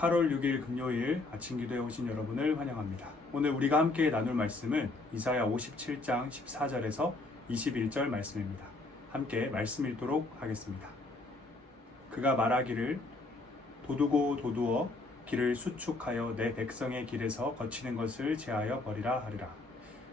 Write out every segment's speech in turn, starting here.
8월 6일 금요일 아침 기도에 오신 여러분을 환영합니다. 오늘 우리가 함께 나눌 말씀은 이사야 57장 14절에서 21절 말씀입니다. 함께 말씀 읽도록 하겠습니다. 그가 말하기를 도두고 도두어 길을 수축하여 내 백성의 길에서 거치는 것을 제하여 버리라 하리라.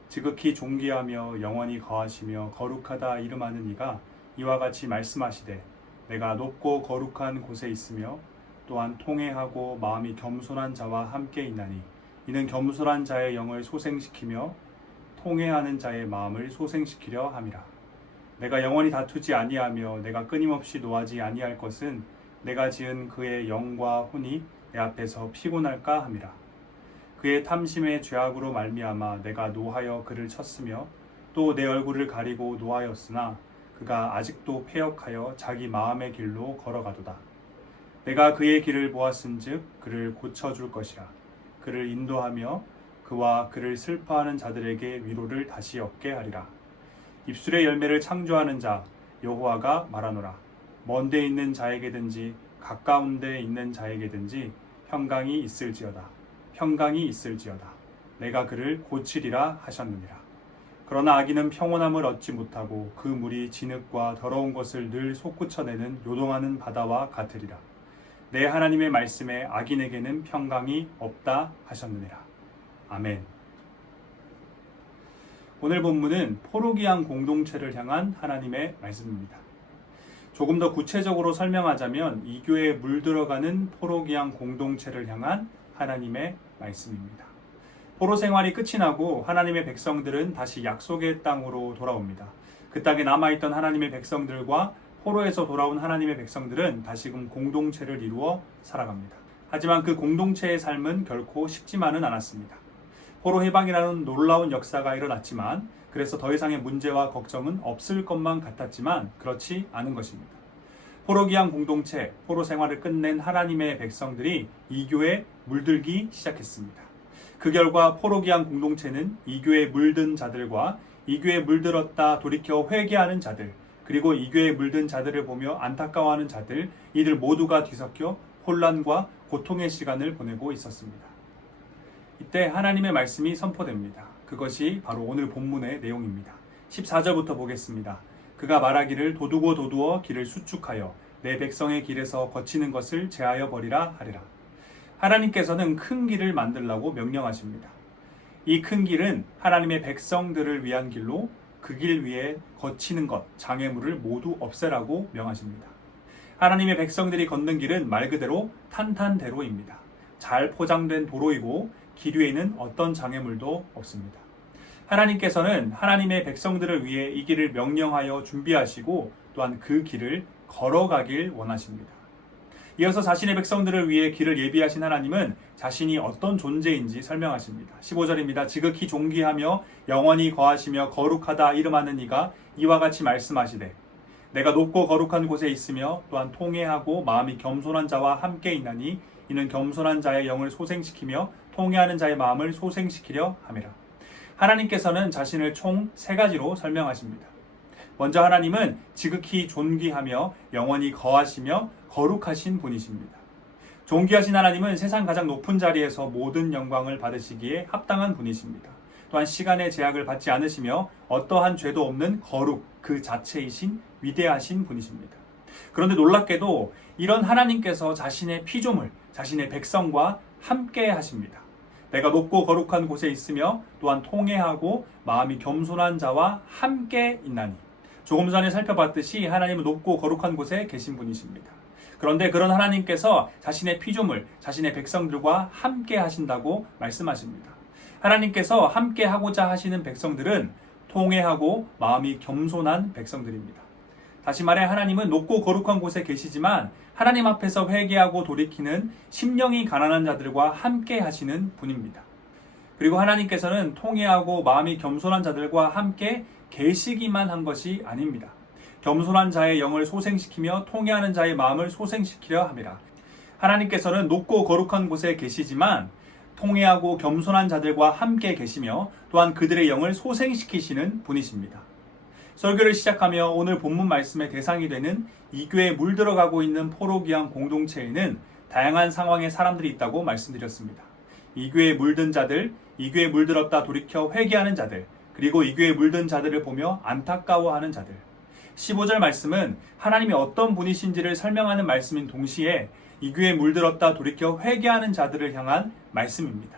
지극히 존귀하며 영원히 거하시며 거룩하다 이름하는 이가 이와 같이 말씀하시되 내가 높고 거룩한 곳에 있으며 또한 통회하고 마음이 겸손한 자와 함께 있나니 이는 겸손한 자의 영을 소생시키며 통회하는 자의 마음을 소생시키려 함이라. 내가 영원히 다투지 아니하며 내가 끊임없이 노하지 아니할 것은 내가 지은 그의 영과 혼이 내 앞에서 피곤할까 함이라. 그의 탐심의 죄악으로 말미암아 내가 노하여 그를 쳤으며 또 내 얼굴을 가리고 노하였으나 그가 아직도 패역하여 자기 마음의 길로 걸어가도다. 내가 그의 길을 보았은즉 그를 고쳐줄 것이라. 그를 인도하며 그와 그를 슬퍼하는 자들에게 위로를 다시 얻게 하리라. 입술의 열매를 창조하는 자 여호와가 말하노라. 먼 데 있는 자에게든지 가까운 데 있는 자에게든지 평강이 있을지어다. 평강이 있을지어다. 내가 그를 고치리라 하셨느니라. 그러나 악인은 평온함을 얻지 못하고 그 물이 진흙과 더러운 것을 늘 솟구쳐내는 요동하는 바다와 같으리라. 내 하나님의 말씀에 악인에게는 평강이 없다 하셨느니라. 아멘. 오늘 본문은 포로기한 공동체를 향한 하나님의 말씀입니다. 조금 더 구체적으로 설명하자면 이 교회에 물들어가는 포로기한 공동체를 향한 하나님의 말씀입니다. 포로 생활이 끝이 나고 하나님의 백성들은 다시 약속의 땅으로 돌아옵니다. 그 땅에 남아있던 하나님의 백성들과 포로에서 돌아온 하나님의 백성들은 다시금 공동체를 이루어 살아갑니다. 하지만 그 공동체의 삶은 결코 쉽지만은 않았습니다. 포로 해방이라는 놀라운 역사가 일어났지만 그래서 더 이상의 문제와 걱정은 없을 것만 같았지만 그렇지 않은 것입니다. 포로기한 공동체, 포로 생활을 끝낸 하나님의 백성들이 이 교회에 물들기 시작했습니다. 그 결과 포로기한 공동체는 이 교회에 물든 자들과 이 교회에 물들었다 돌이켜 회개하는 자들, 그리고 이 교회에 물든 자들을 보며 안타까워하는 자들, 이들 모두가 뒤섞여 혼란과 고통의 시간을 보내고 있었습니다. 이때 하나님의 말씀이 선포됩니다. 그것이 바로 오늘 본문의 내용입니다. 14절부터 보겠습니다. 그가 말하기를 도두고 도두어 길을 수축하여 내 백성의 길에서 거치는 것을 제하여 버리라 하리라. 하나님께서는 큰 길을 만들라고 명령하십니다. 이 큰 길은 하나님의 백성들을 위한 길로 그 길 위에 거치는 것, 장애물을 모두 없애라고 명하십니다. 하나님의 백성들이 걷는 길은 말 그대로 탄탄대로입니다. 잘 포장된 도로이고 길 위에는 어떤 장애물도 없습니다. 하나님께서는 하나님의 백성들을 위해 이 길을 명령하여 준비하시고 또한 그 길을 걸어가길 원하십니다. 이어서 자신의 백성들을 위해 길을 예비하신 하나님은 자신이 어떤 존재인지 설명하십니다. 15절입니다. 지극히 존귀하며 영원히 거하시며 거룩하다 이름하는 이가 이와 같이 말씀하시되 내가 높고 거룩한 곳에 있으며 또한 통회하고 마음이 겸손한 자와 함께 있나니 이는 겸손한 자의 영을 소생시키며 통회하는 자의 마음을 소생시키려 함이라. 하나님께서는 자신을 총 3가지로 설명하십니다. 먼저 하나님은 지극히 존귀하며 영원히 거하시며 거룩하신 분이십니다. 존귀하신 하나님은 세상 가장 높은 자리에서 모든 영광을 받으시기에 합당한 분이십니다. 또한 시간의 제약을 받지 않으시며 어떠한 죄도 없는 거룩 그 자체이신 위대하신 분이십니다. 그런데 놀랍게도 이런 하나님께서 자신의 피조물, 자신의 백성과 함께 하십니다. 내가 높고 거룩한 곳에 있으며 또한 통회하고 마음이 겸손한 자와 함께 있나니. 조금 전에 살펴봤듯이 하나님은 높고 거룩한 곳에 계신 분이십니다. 그런데 그런 하나님께서 자신의 피조물, 자신의 백성들과 함께 하신다고 말씀하십니다. 하나님께서 함께 하고자 하시는 백성들은 통회하고 마음이 겸손한 백성들입니다. 다시 말해 하나님은 높고 거룩한 곳에 계시지만 하나님 앞에서 회개하고 돌이키는 심령이 가난한 자들과 함께 하시는 분입니다. 그리고 하나님께서는 통회하고 마음이 겸손한 자들과 함께 계시기만 한 것이 아닙니다. 겸손한 자의 영을 소생시키며 통회하는 자의 마음을 소생시키려 함이라. 하나님께서는 높고 거룩한 곳에 계시지만 통회하고 겸손한 자들과 함께 계시며 또한 그들의 영을 소생시키시는 분이십니다. 설교를 시작하며 오늘 본문 말씀의 대상이 되는 이 교회에 물들어가고 있는 포로기한 공동체에는 다양한 상황의 사람들이 있다고 말씀드렸습니다. 이교에 물든 자들, 이교에 물들었다 돌이켜 회개하는 자들, 그리고 이교에 물든 자들을 보며 안타까워하는 자들. 15절 말씀은 하나님이 어떤 분이신지를 설명하는 말씀인 동시에 이교에 물들었다 돌이켜 회개하는 자들을 향한 말씀입니다.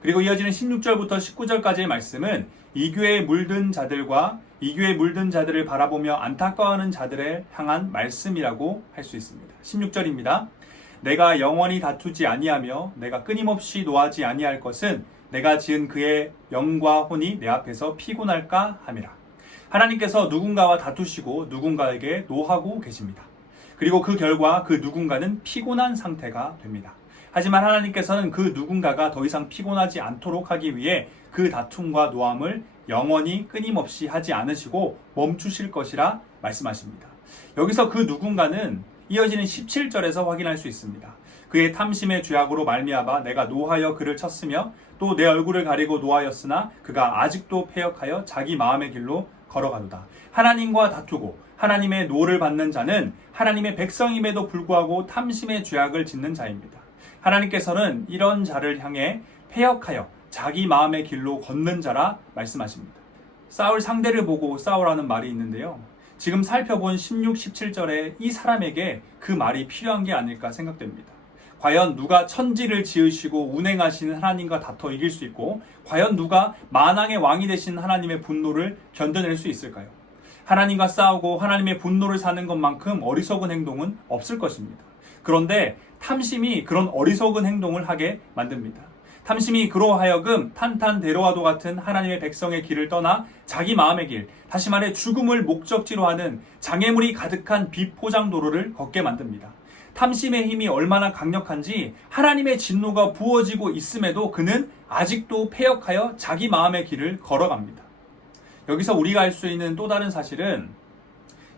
그리고 이어지는 16절부터 19절까지의 말씀은 이교에 물든 자들과 이교에 물든 자들을 바라보며 안타까워하는 자들을 향한 말씀이라고 할 수 있습니다. 16절입니다. 내가 영원히 다투지 아니하며 내가 끊임없이 노하지 아니할 것은 내가 지은 그의 영과 혼이 내 앞에서 피곤할까 함이라. 하나님께서 누군가와 다투시고 누군가에게 노하고 계십니다. 그리고 그 결과 그 누군가는 피곤한 상태가 됩니다. 하지만 하나님께서는 그 누군가가 더 이상 피곤하지 않도록 하기 위해 그 다툼과 노함을 영원히 끊임없이 하지 않으시고 멈추실 것이라 말씀하십니다. 여기서 그 누군가는 이어지는 17절에서 확인할 수 있습니다. 그의 탐심의 죄악으로 말미암아 내가 노하여 그를 쳤으며 또 내 얼굴을 가리고 노하였으나 그가 아직도 패역하여 자기 마음의 길로 걸어가도다. 하나님과 다투고 하나님의 노를 받는 자는 하나님의 백성임에도 불구하고 탐심의 죄악을 짓는 자입니다. 하나님께서는 이런 자를 향해 패역하여 자기 마음의 길로 걷는 자라 말씀하십니다. 싸울 상대를 보고 싸우라는 말이 있는데요. 지금 살펴본 16, 17절에 이 사람에게 그 말이 필요한 게 아닐까 생각됩니다. 과연 누가 천지를 지으시고 운행하시는 하나님과 다퉈 이길 수 있고 과연 누가 만왕의 왕이 되신 하나님의 분노를 견뎌낼 수 있을까요? 하나님과 싸우고 하나님의 분노를 사는 것만큼 어리석은 행동은 없을 것입니다. 그런데 탐심이 그런 어리석은 행동을 하게 만듭니다. 탐심이 그로 하여금 탄탄대로와도 같은 하나님의 백성의 길을 떠나 자기 마음의 길, 다시 말해 죽음을 목적지로 하는 장애물이 가득한 비포장 도로를 걷게 만듭니다. 탐심의 힘이 얼마나 강력한지 하나님의 진노가 부어지고 있음에도 그는 아직도 패역하여 자기 마음의 길을 걸어갑니다. 여기서 우리가 알 수 있는 또 다른 사실은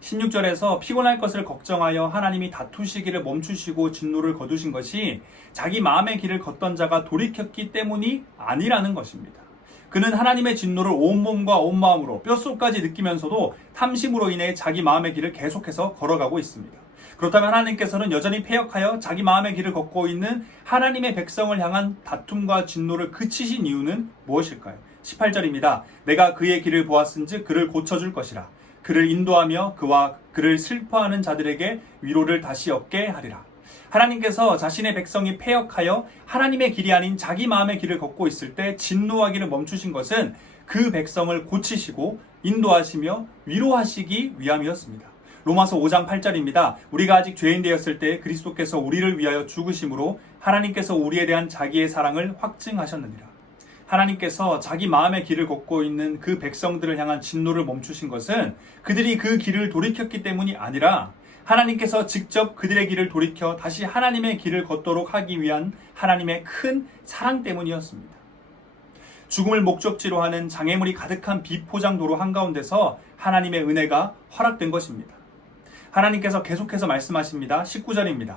16절에서 피곤할 것을 걱정하여 하나님이 다투시기를 멈추시고 진노를 거두신 것이 자기 마음의 길을 걷던 자가 돌이켰기 때문이 아니라는 것입니다. 그는 하나님의 진노를 온몸과 온마음으로 뼛속까지 느끼면서도 탐심으로 인해 자기 마음의 길을 계속해서 걸어가고 있습니다. 그렇다면 하나님께서는 여전히 패역하여 자기 마음의 길을 걷고 있는 하나님의 백성을 향한 다툼과 진노를 그치신 이유는 무엇일까요? 18절입니다. 내가 그의 길을 보았은즉 그를 고쳐줄 것이라. 그를 인도하며 그와 그를 슬퍼하는 자들에게 위로를 다시 얻게 하리라. 하나님께서 자신의 백성이 패역하여 하나님의 길이 아닌 자기 마음의 길을 걷고 있을 때 진노하기를 멈추신 것은 그 백성을 고치시고 인도하시며 위로하시기 위함이었습니다. 로마서 5장 8절입니다. 우리가 아직 죄인 되었을 때 그리스도께서 우리를 위하여 죽으심으로 하나님께서 우리에 대한 자기의 사랑을 확증하셨느니라. 하나님께서 자기 마음의 길을 걷고 있는 그 백성들을 향한 진노를 멈추신 것은 그들이 그 길을 돌이켰기 때문이 아니라 하나님께서 직접 그들의 길을 돌이켜 다시 하나님의 길을 걷도록 하기 위한 하나님의 큰 사랑 때문이었습니다. 죽음을 목적지로 하는 장애물이 가득한 비포장 도로 한가운데서 하나님의 은혜가 허락된 것입니다. 하나님께서 계속해서 말씀하십니다. 19절입니다.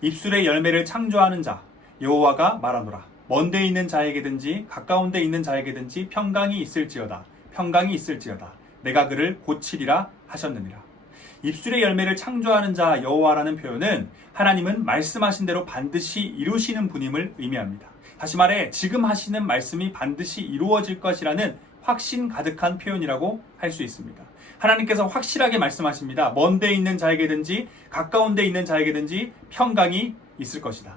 입술의 열매를 창조하는 자 여호와가 말하노라. 먼데 있는 자에게든지 가까운 데 있는 자에게든지 평강이 있을지어다. 평강이 있을지어다. 내가 그를 고치리라 하셨느니라. 입술의 열매를 창조하는 자 여호와라는 표현은 하나님은 말씀하신 대로 반드시 이루시는 분임을 의미합니다. 다시 말해 지금 하시는 말씀이 반드시 이루어질 것이라는 확신 가득한 표현이라고 할 수 있습니다. 하나님께서 확실하게 말씀하십니다. 먼 데 있는 자에게든지 가까운 데 있는 자에게든지 평강이 있을 것이다.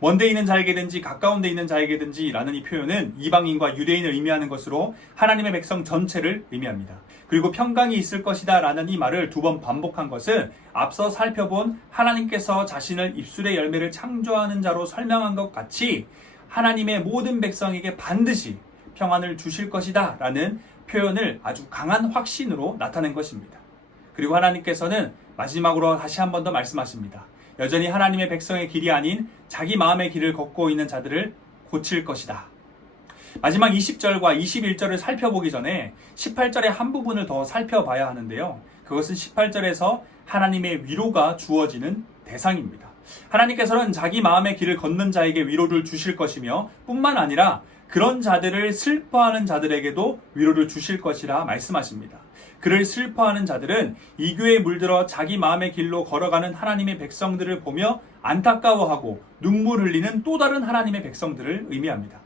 먼 데 있는 자에게든지 가까운 데 있는 자에게든지 라는 이 표현은 이방인과 유대인을 의미하는 것으로 하나님의 백성 전체를 의미합니다. 그리고 평강이 있을 것이다 라는 이 말을 두 번 반복한 것은 앞서 살펴본 하나님께서 자신을 입술의 열매를 창조하는 자로 설명한 것 같이 하나님의 모든 백성에게 반드시 평안을 주실 것이다 라는 표현을 아주 강한 확신으로 나타낸 것입니다. 그리고 하나님께서는 마지막으로 다시 한 번 더 말씀하십니다. 여전히 하나님의 백성의 길이 아닌 자기 마음의 길을 걷고 있는 자들을 고칠 것이다. 마지막 20절과 21절을 살펴보기 전에 18절의 한 부분을 더 살펴봐야 하는데요. 그것은 18절에서 하나님의 위로가 주어지는 대상입니다. 하나님께서는 자기 마음의 길을 걷는 자에게 위로를 주실 것이며 뿐만 아니라 그런 자들을 슬퍼하는 자들에게도 위로를 주실 것이라 말씀하십니다. 그를 슬퍼하는 자들은 이 교회에 물들어 자기 마음의 길로 걸어가는 하나님의 백성들을 보며 안타까워하고 눈물 흘리는 또 다른 하나님의 백성들을 의미합니다.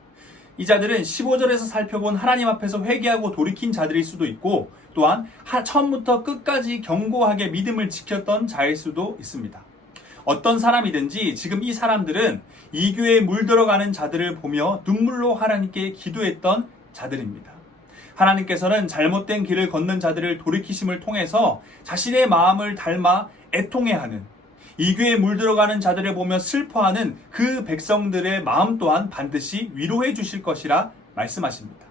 이 자들은 15절에서 살펴본 하나님 앞에서 회개하고 돌이킨 자들일 수도 있고, 또한 처음부터 끝까지 견고하게 믿음을 지켰던 자일 수도 있습니다. 어떤 사람이든지 지금 이 사람들은 이 교회에 물들어가는 자들을 보며 눈물로 하나님께 기도했던 자들입니다. 하나님께서는 잘못된 길을 걷는 자들을 돌이키심을 통해서 자신의 마음을 닮아 애통해하는, 이 교회에 물들어가는 자들을 보며 슬퍼하는 그 백성들의 마음 또한 반드시 위로해 주실 것이라 말씀하십니다.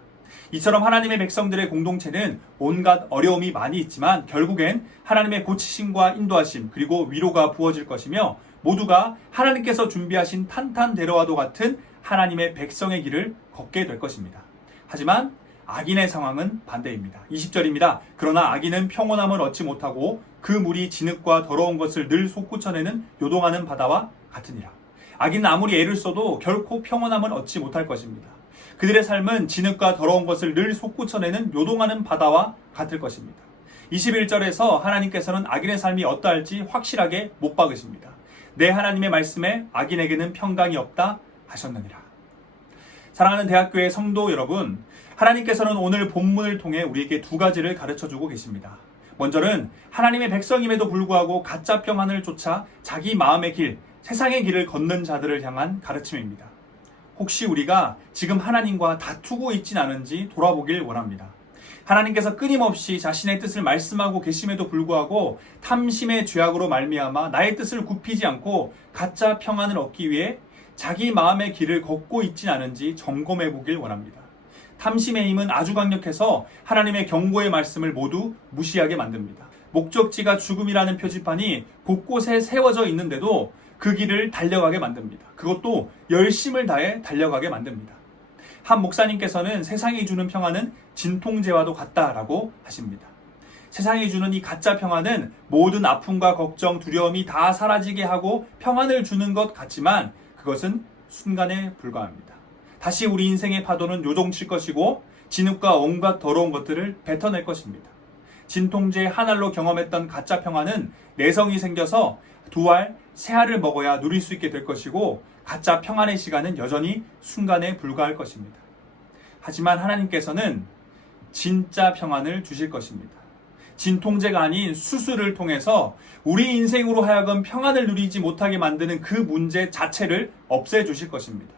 이처럼 하나님의 백성들의 공동체는 온갖 어려움이 많이 있지만 결국엔 하나님의 고치심과 인도하심 그리고 위로가 부어질 것이며, 모두가 하나님께서 준비하신 탄탄대로와도 같은 하나님의 백성의 길을 걷게 될 것입니다. 하지만 악인의 상황은 반대입니다. 20절입니다. 그러나 악인은 평온함을 얻지 못하고 그 물이 진흙과 더러운 것을 늘 솟구쳐내는 요동하는 바다와 같으니라. 악인은 아무리 애를 써도 결코 평온함을 얻지 못할 것입니다. 그들의 삶은 진흙과 더러운 것을 늘 솟구쳐내는 요동하는 바다와 같을 것입니다. 21절에서 하나님께서는 악인의 삶이 어떠할지 확실하게 못 박으십니다. 내 하나님의 말씀에 악인에게는 평강이 없다 하셨느니라. 사랑하는 대학교의 성도 여러분, 하나님께서는 오늘 본문을 통해 우리에게 두 가지를 가르쳐주고 계십니다. 먼저는 하나님의 백성임에도 불구하고 가짜 평안을 쫓아 자기 마음의 길, 세상의 길을 걷는 자들을 향한 가르침입니다. 혹시 우리가 지금 하나님과 다투고 있진 않은지 돌아보길 원합니다. 하나님께서 끊임없이 자신의 뜻을 말씀하고 계심에도 불구하고 탐심의 죄악으로 말미암아 나의 뜻을 굽히지 않고 가짜 평안을 얻기 위해 자기 마음의 길을 걷고 있진 않은지 점검해 보길 원합니다. 탐심의 힘은 아주 강력해서 하나님의 경고의 말씀을 모두 무시하게 만듭니다. 목적지가 죽음이라는 표지판이 곳곳에 세워져 있는데도 그 길을 달려가게 만듭니다. 그것도 열심을 다해 달려가게 만듭니다. 한 목사님께서는 세상이 주는 평안은 진통제와도 같다라고 하십니다. 세상이 주는 이 가짜 평안은 모든 아픔과 걱정, 두려움이 다 사라지게 하고 평안을 주는 것 같지만 그것은 순간에 불과합니다. 다시 우리 인생의 파도는 요동칠 것이고 진흙과 온갖 더러운 것들을 뱉어낼 것입니다. 진통제 한 알로 경험했던 가짜 평안은 내성이 생겨서 두 알, 세 알을 먹어야 누릴 수 있게 될 것이고 가짜 평안의 시간은 여전히 순간에 불과할 것입니다. 하지만 하나님께서는 진짜 평안을 주실 것입니다. 진통제가 아닌 수술을 통해서 우리 인생으로 하여금 평안을 누리지 못하게 만드는 그 문제 자체를 없애주실 것입니다.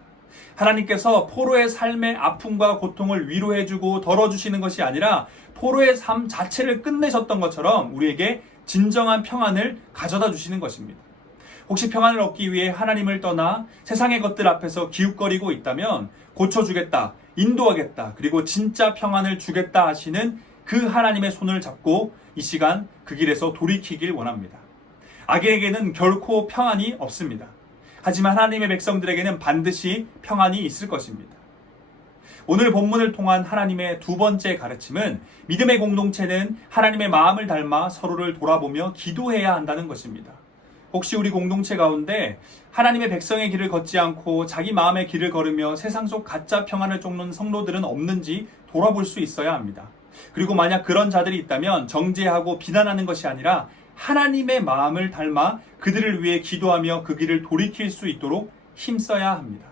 하나님께서 포로의 삶의 아픔과 고통을 위로해주고 덜어주시는 것이 아니라 포로의 삶 자체를 끝내셨던 것처럼 우리에게 진정한 평안을 가져다 주시는 것입니다. 혹시 평안을 얻기 위해 하나님을 떠나 세상의 것들 앞에서 기웃거리고 있다면 고쳐주겠다, 인도하겠다, 그리고 진짜 평안을 주겠다 하시는 그 하나님의 손을 잡고 이 시간 그 길에서 돌이키길 원합니다. 악에게는 결코 평안이 없습니다. 하지만 하나님의 백성들에게는 반드시 평안이 있을 것입니다. 오늘 본문을 통한 하나님의 두 번째 가르침은 믿음의 공동체는 하나님의 마음을 닮아 서로를 돌아보며 기도해야 한다는 것입니다. 혹시 우리 공동체 가운데 하나님의 백성의 길을 걷지 않고 자기 마음의 길을 걸으며 세상 속 가짜 평안을 쫓는 성도들은 없는지 돌아볼 수 있어야 합니다. 그리고 만약 그런 자들이 있다면 정죄하고 비난하는 것이 아니라 하나님의 마음을 닮아 그들을 위해 기도하며 그 길을 돌이킬 수 있도록 힘써야 합니다.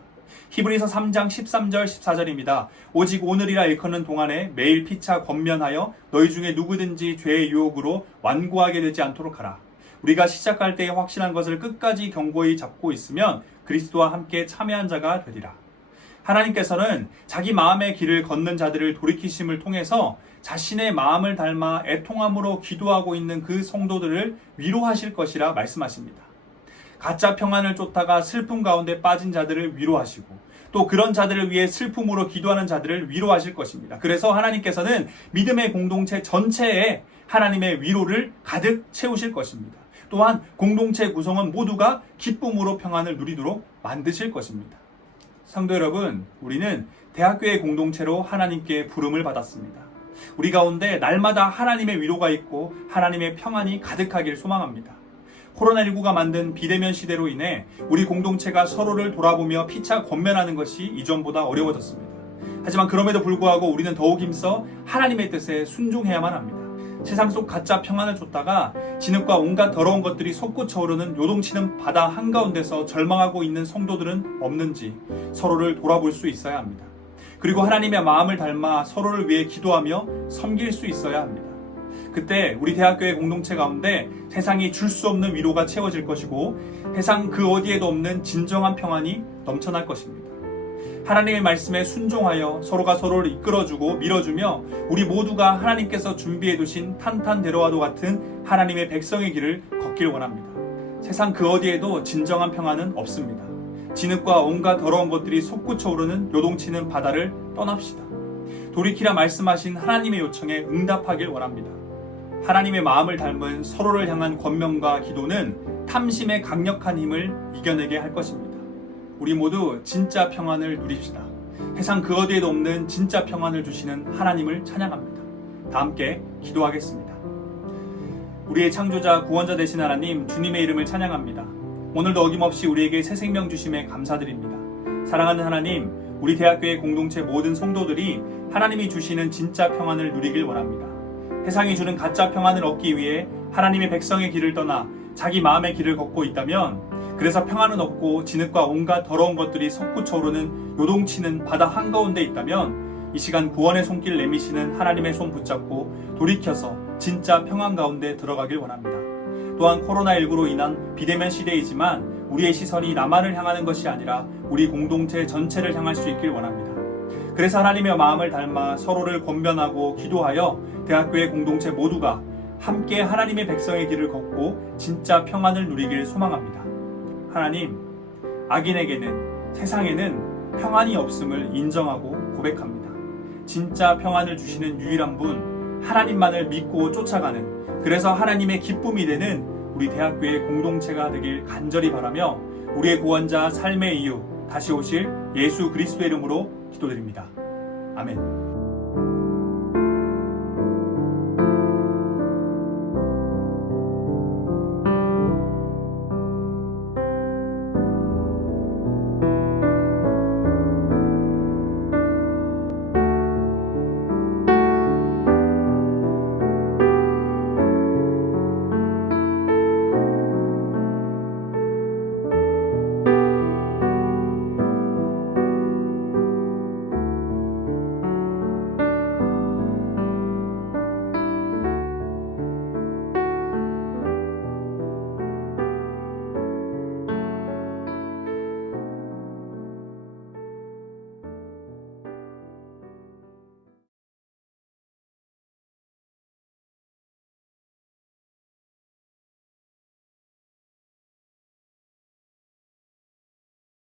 히브리서 3장 13절 14절입니다. 오직 오늘이라 일컫는 동안에 매일 피차 권면하여 너희 중에 누구든지 죄의 유혹으로 완고하게 되지 않도록 하라. 우리가 시작할 때에 확신한 것을 끝까지 견고히 잡고 있으면 그리스도와 함께 참여한 자가 되리라. 하나님께서는 자기 마음의 길을 걷는 자들을 돌이키심을 통해서 자신의 마음을 닮아 애통함으로 기도하고 있는 그 성도들을 위로하실 것이라 말씀하십니다. 가짜 평안을 쫓다가 슬픔 가운데 빠진 자들을 위로하시고 또 그런 자들을 위해 슬픔으로 기도하는 자들을 위로하실 것입니다. 그래서 하나님께서는 믿음의 공동체 전체에 하나님의 위로를 가득 채우실 것입니다. 또한 공동체 구성원 모두가 기쁨으로 평안을 누리도록 만드실 것입니다. 성도 여러분, 우리는 대학교의 공동체로 하나님께 부름을 받았습니다. 우리 가운데 날마다 하나님의 위로가 있고 하나님의 평안이 가득하길 소망합니다. 코로나19가 만든 비대면 시대로 인해 우리 공동체가 서로를 돌아보며 피차 권면하는 것이 이전보다 어려워졌습니다. 하지만 그럼에도 불구하고 우리는 더욱 힘써 하나님의 뜻에 순종해야만 합니다. 세상 속 가짜 평안을 줬다가 진흙과 온갖 더러운 것들이 솟구쳐 오르는 요동치는 바다 한가운데서 절망하고 있는 성도들은 없는지 서로를 돌아볼 수 있어야 합니다. 그리고 하나님의 마음을 닮아 서로를 위해 기도하며 섬길 수 있어야 합니다. 그때 우리 대학교의 공동체 가운데 세상이 줄 수 없는 위로가 채워질 것이고 세상 그 어디에도 없는 진정한 평안이 넘쳐날 것입니다. 하나님의 말씀에 순종하여 서로가 서로를 이끌어주고 밀어주며 우리 모두가 하나님께서 준비해 두신 탄탄대로와도 같은 하나님의 백성의 길을 걷길 원합니다. 세상 그 어디에도 진정한 평안은 없습니다. 진흙과 온갖 더러운 것들이 솟구쳐 오르는 요동치는 바다를 떠납시다. 돌이키라 말씀하신 하나님의 요청에 응답하길 원합니다. 하나님의 마음을 닮은 서로를 향한 권면과 기도는 탐심의 강력한 힘을 이겨내게 할 것입니다. 우리 모두 진짜 평안을 누립시다. 세상 그 어디에도 없는 진짜 평안을 주시는 하나님을 찬양합니다. 다 함께 기도하겠습니다. 우리의 창조자 구원자 되신 하나님, 주님의 이름을 찬양합니다. 오늘도 어김없이 우리에게 새 생명 주심에 감사드립니다. 사랑하는 하나님, 우리 대학교의 공동체 모든 성도들이 하나님이 주시는 진짜 평안을 누리길 원합니다. 세상이 주는 가짜 평안을 얻기 위해 하나님의 백성의 길을 떠나 자기 마음의 길을 걷고 있다면, 그래서 평안은 없고 진흙과 온갖 더러운 것들이 솟구쳐 오르는 요동치는 바다 한가운데 있다면, 이 시간 구원의 손길 내미시는 하나님의 손 붙잡고 돌이켜서 진짜 평안 가운데 들어가길 원합니다. 또한 코로나19로 인한 비대면 시대이지만 우리의 시선이 나만을 향하는 것이 아니라 우리 공동체 전체를 향할 수 있길 원합니다. 그래서 하나님의 마음을 닮아 서로를 권면하고 기도하여 대학교의 공동체 모두가 함께 하나님의 백성의 길을 걷고 진짜 평안을 누리길 소망합니다. 하나님, 악인에게는, 세상에는 평안이 없음을 인정하고 고백합니다. 진짜 평안을 주시는 유일한 분, 하나님만을 믿고 쫓아가는, 그래서 하나님의 기쁨이 되는 우리 대학교의 공동체가 되길 간절히 바라며 우리의 구원자 삶의 이유 다시 오실 예수 그리스도의 이름으로 기도드립니다. 아멘.